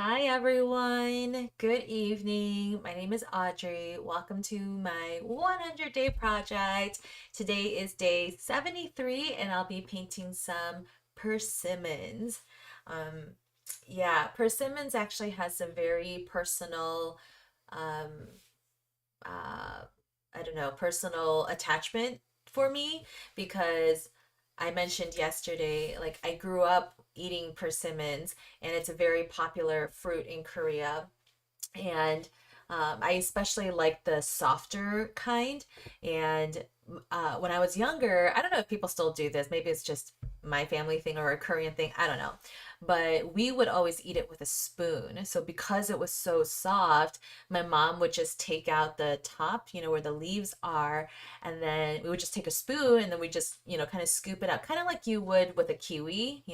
Hi everyone. Good evening. My name is Audrey. Welcome to my 100-day project. Today is day 73 and I'll be painting some persimmons. Um, persimmons actually has a very personal um, uh, I don't know, personal attachment for me because I mentioned yesterday, like I grew up eating persimmons and it's a very popular fruit in Korea. And I especially like the softer kind. And when I was younger, I don't know if people still do this. Maybe it's just my family thing or a Korean thing. I don't know. But we would always eat it with a spoon. So because it was so soft, my mom would just take out the top, where the leaves are, and then we would just take a spoon and then we just, kind of scoop it up, kind of like you would with a kiwi.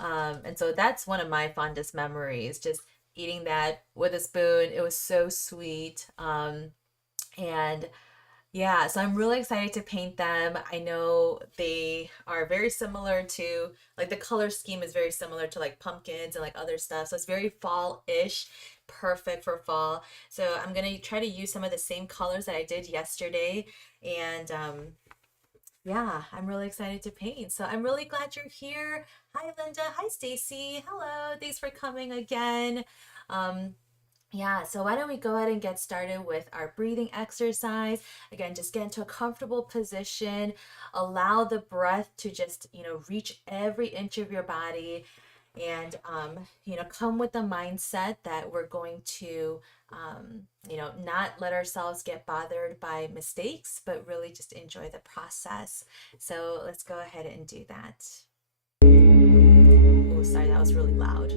And so that's one of my fondest memories, just eating that with a spoon. It was so sweet. And yeah, so I'm really excited to paint them. I know they are very similar to, like, the color scheme is very similar to like pumpkins and like other stuff. So it's very fall-ish, perfect for fall. So I'm gonna try to use some of the same colors that I did yesterday. And yeah, I'm really excited to paint. So I'm really glad you're here. Hi, Linda. Hi, Stacy. Hello. Thanks for coming again. Um, yeah, so why don't we go ahead and get started with our breathing exercise. Again, just get into a comfortable position. Allow the breath to just, reach every inch of your body and, come with the mindset that we're going to, not let ourselves get bothered by mistakes, but really just enjoy the process. So let's go ahead and do that. Oh, sorry, that was really loud.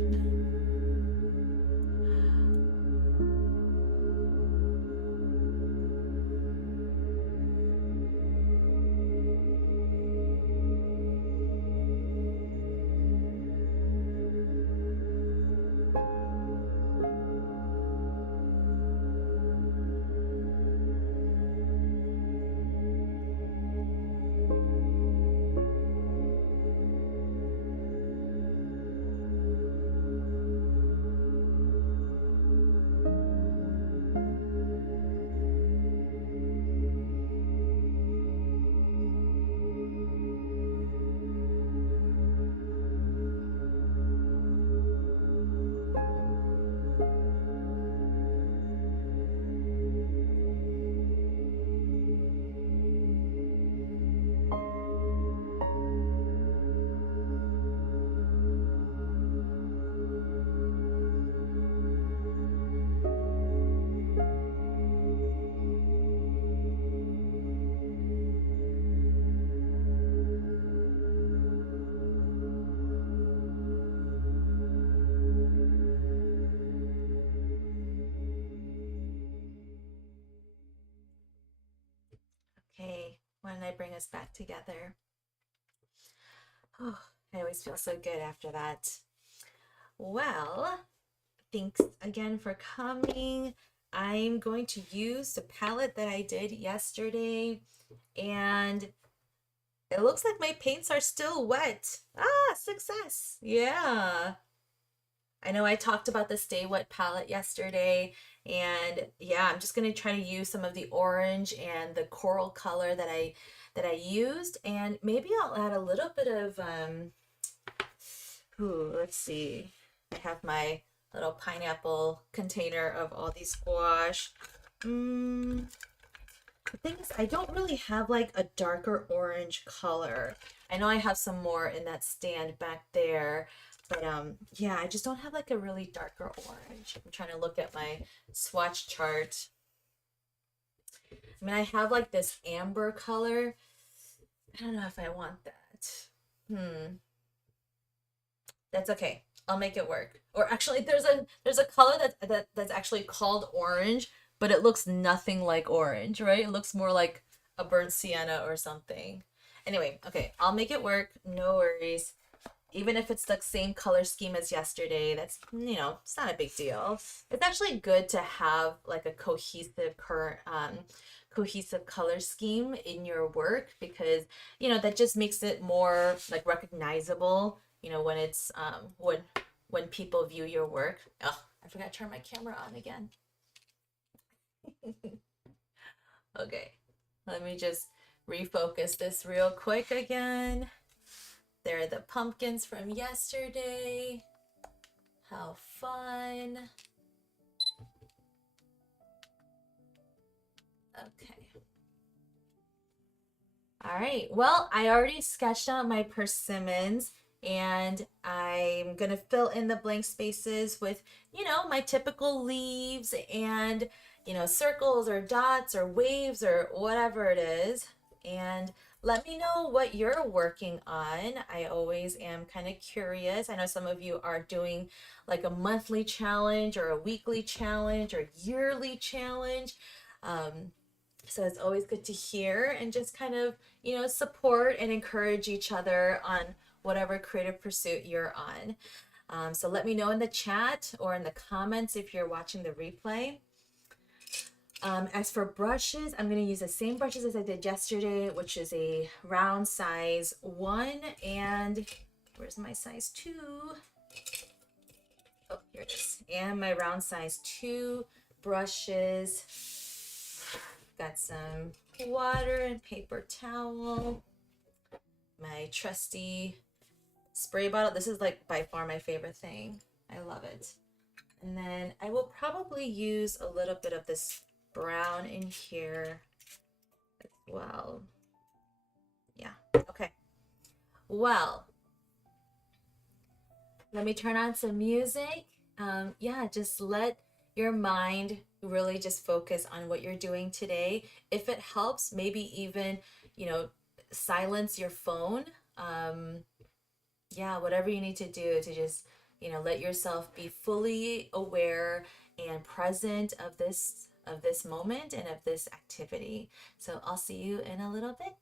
Okay, why don't I bring us back together? Oh, I always feel so good after that. Well, thanks again for coming. I'm going to use the palette that I did yesterday, and it looks like my paints are still wet. Ah, success. Yeah. I know I talked about the Stay Wet palette yesterday, and yeah, I'm just gonna try to use some of the orange and the coral color that I used, and maybe I'll add a little bit of let's see. I have my little pineapple container of all these gouache. Mm, the thing is, I don't really have like a darker orange color. I know I have some more in that stand back there, but yeah, I just don't have like a really darker orange. I'm trying to look at my swatch chart. I mean, I have like this amber color. I don't know if I want that. Hmm. That's okay. I'll make it work. Or actually, there's a color that's actually called orange, but it looks nothing like orange, right? It looks more like a burnt sienna or something. Anyway, okay, I'll make it work. No worries. Even if it's the same color scheme as yesterday, that's, it's not a big deal. It's actually good to have like a cohesive color scheme in your work because, that just makes it more like recognizable, when it's when when people view your work. Oh, I forgot to turn my camera on again. Okay, let me just refocus this real quick again. There are the pumpkins from yesterday. How fun. Okay. All right. Well, I already sketched out my persimmons and I'm going to fill in the blank spaces with, my typical leaves and, circles or dots or waves or whatever it is. And let me know what you're working on. I always am kind of curious. I know some of you are doing like a monthly challenge or a weekly challenge or yearly challenge. So it's always good to hear and just kind of, support and encourage each other on whatever creative pursuit you're on. So let me know in the chat or in the comments if you're watching the replay. As for brushes, I'm going to use the same brushes as I did yesterday, which is a round size 1 and where's my size 2? Oh, here it is. And my round size 2 brushes. Got some water and paper towel. My trusty spray bottle. This is like by far my favorite thing. I love it. And then I will probably use a little bit of this brown in here as well. Yeah, okay. Well, let me turn on some music. Yeah, just let your mind really just focus on what you're doing today. If it helps, maybe even, silence your phone. Yeah, whatever you need to do to just, let yourself be fully aware and present of this moment and of this activity. So I'll see you in a little bit.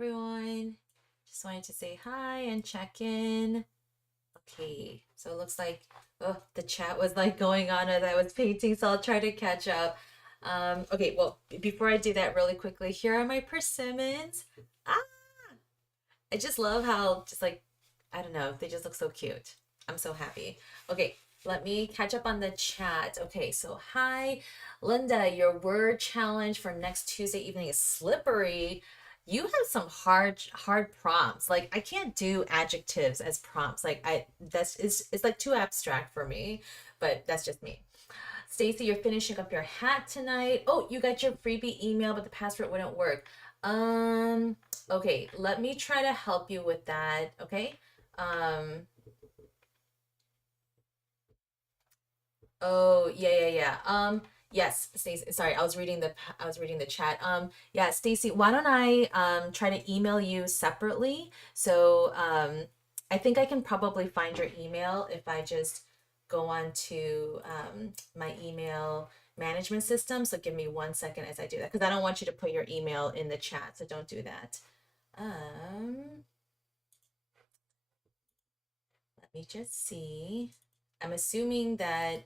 everyone. Just wanted to say hi and check in. Okay, so it looks like the chat was like going on as I was painting, so I'll try to catch up. Okay, well, before I do that really quickly, here are my persimmons. Ah, I just love how just like, I don't know, they just look so cute. I'm so happy. Okay, let me catch up on the chat. Okay, so hi, Linda, your word challenge for next Tuesday evening is slippery. You have some hard prompts. Like I can't do adjectives as prompts. Like I that's it's like too abstract for me, but that's just me. Stacy, you're finishing up your hat tonight. Oh, you got your freebie email, but the password wouldn't work. Um, okay, let me try to help you with that. Okay. Um, oh, yeah. Yes, Stacy, sorry, I was reading the chat. Yeah, Stacy, why don't I try to email you separately? So, I think I can probably find your email if I just go on to my email management system. So give me 1 second as I do that because I don't want you to put your email in the chat, so don't do that. Um, Let me just see. I'm assuming that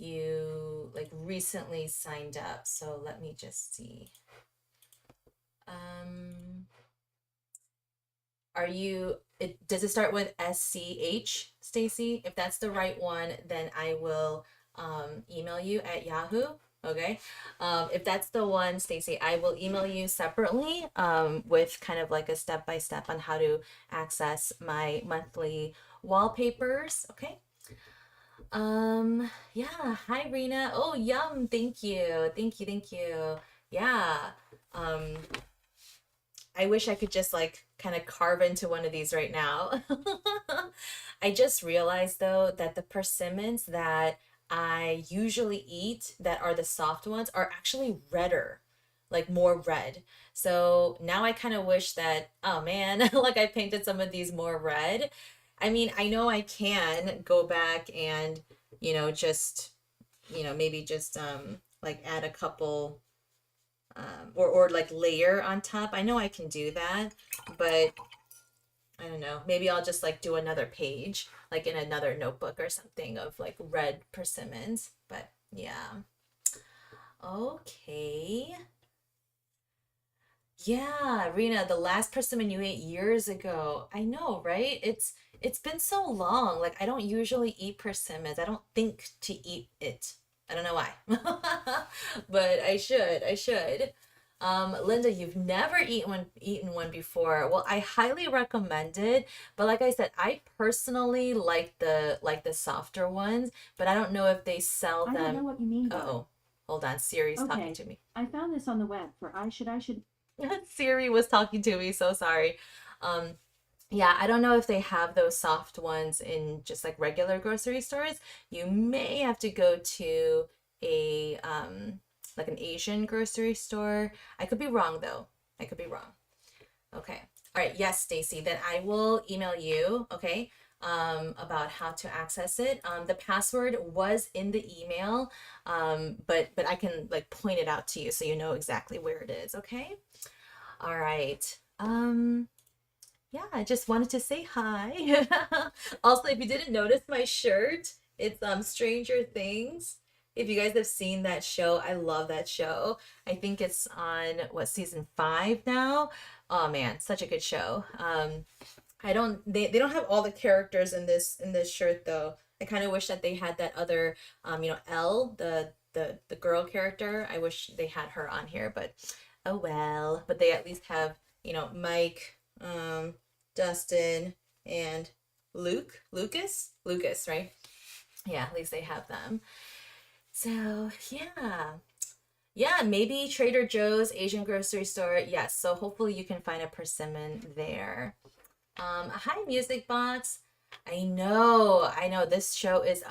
you like recently signed up. So let me just see. Um, does it start with SCH, Stacy? If that's the right one, then I will email you at Yahoo. Okay. If that's the one, Stacy, I will email you separately with kind of like a step by step on how to access my monthly wallpapers. Okay. Yeah. Hi, Rena. Oh, yum. Thank you. Thank you. Yeah. Um, I wish I could just like kind of carve into one of these right now. I just realized though that the persimmons that I usually eat that are the soft ones are actually redder, like more red. So now I kind of wish that, oh man, like I painted some of these more red. I mean, I know I can go back and, just, maybe just like add a couple or like layer on top. I know I can do that, but I don't know. Maybe I'll just like do another page, like in another notebook or something of like red persimmons. But yeah. Okay. Yeah, Rena, the last persimmon you ate years ago. I know, right? It's been so long. Like I don't usually eat persimmons. I don't think to eat it. I don't know why. But I should. I should. Linda, you've never eaten one before. Well, I highly recommend it, but like I said, I personally like the softer ones, but I don't know if they sell I don't know them. what you mean by. Uh-oh. Hold on, Siri's talking Okay, to me. I found this on the web for I should. Siri was talking to me, so sorry. Um, yeah, I don't know if they have those soft ones in just like regular grocery stores. You may have to go to a like an Asian grocery store. I could be wrong though. I could be wrong. Okay. All right. Yes, Stacy. Then I will email you, okay, about how to access it. The password was in the email, but I can like point it out to you so you know exactly where it is, okay? All right. Yeah, I just wanted to say hi. Also, if you didn't notice my shirt, it's Stranger Things. If you guys have seen that show, I love that show. I think it's on what season 5 now. Oh man, such a good show. I don't they don't have all the characters in this shirt though. I kind of wish that they had that other Elle, the girl character. I wish they had her on here, but oh well. But they at least have, Mike, Dustin, and Lucas, right? Yeah, at least they have them. So, yeah. Yeah, maybe Trader Joe's, Asian grocery store. Yes, so hopefully you can find a persimmon there. Hi, Music Box. I know. This show is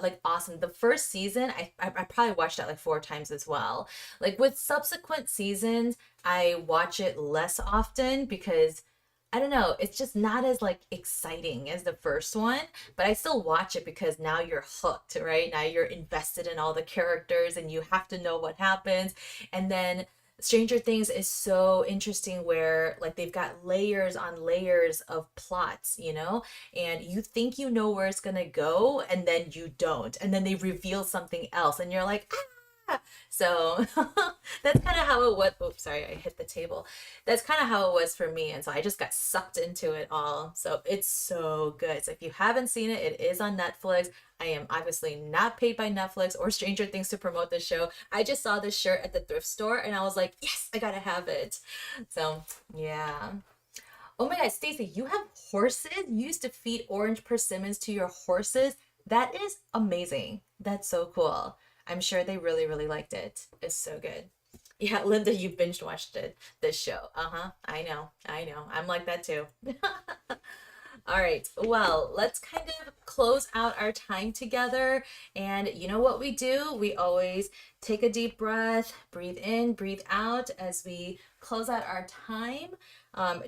like awesome. The first season, I probably watched that like 4 times as well. Like with subsequent seasons, I watch it less often because I don't know, it's just not as like exciting as the first one, but I still watch it because now you're hooked, right? Now you're invested in all the characters and you have to know what happens. And then Stranger Things is so interesting where like they've got layers on layers of plots, you know, and you think you know where it's gonna go, and then you don't, and then they reveal something else, and you're like, ah! So that's kind of how it was. Oops, sorry, I hit the table. That's kind of how it was for me, and so I just got sucked into it all. So it's so good. So if you haven't seen it, it is on Netflix. I am obviously not paid by Netflix or Stranger Things to promote the show. I just saw this shirt at the thrift store and I was like, yes, I gotta have it. So, yeah. Oh my God, Stacey, you have horses? You used to feed orange persimmons to your horses? That is amazing. That's so cool. I'm sure they really, really liked it. It's so good. Yeah, Linda, you binge watched it, this show. Uh-huh. I know. I know. I'm like that too. All right. Well, let's kind of close out our time together. And you know what we do? We always take a deep breath, breathe in, breathe out as we close out our time.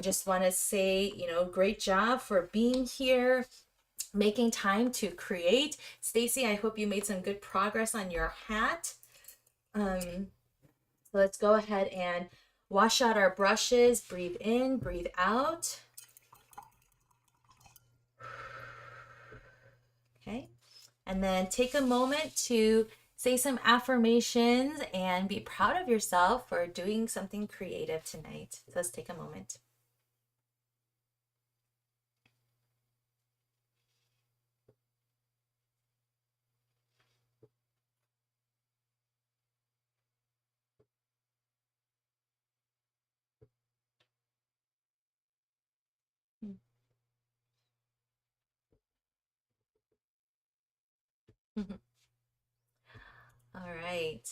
Just want to say, great job for being here, making time to create. Stacy, I hope you made some good progress on your hat. So let's go ahead and wash out our brushes. Breathe in, breathe out. Okay. And then take a moment to say some affirmations and be proud of yourself for doing something creative tonight. So let's take a moment. All right.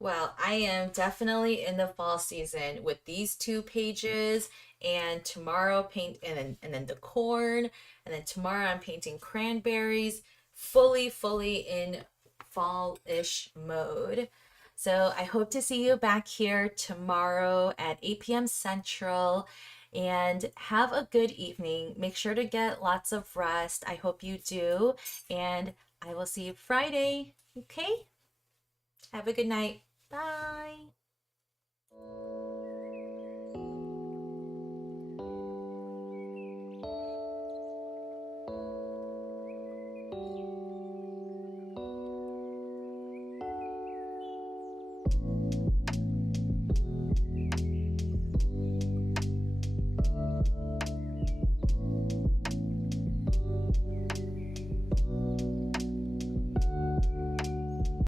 Well, I am definitely in the fall season with these two pages, and tomorrow paint and then the corn, and then tomorrow I'm painting cranberries, fully in fall-ish mode. So I hope to see you back here tomorrow at 8 p.m. Central, and have a good evening. Make sure to get lots of rest. I hope you do, and I will see you Friday. Okay? Have a good night. Bye.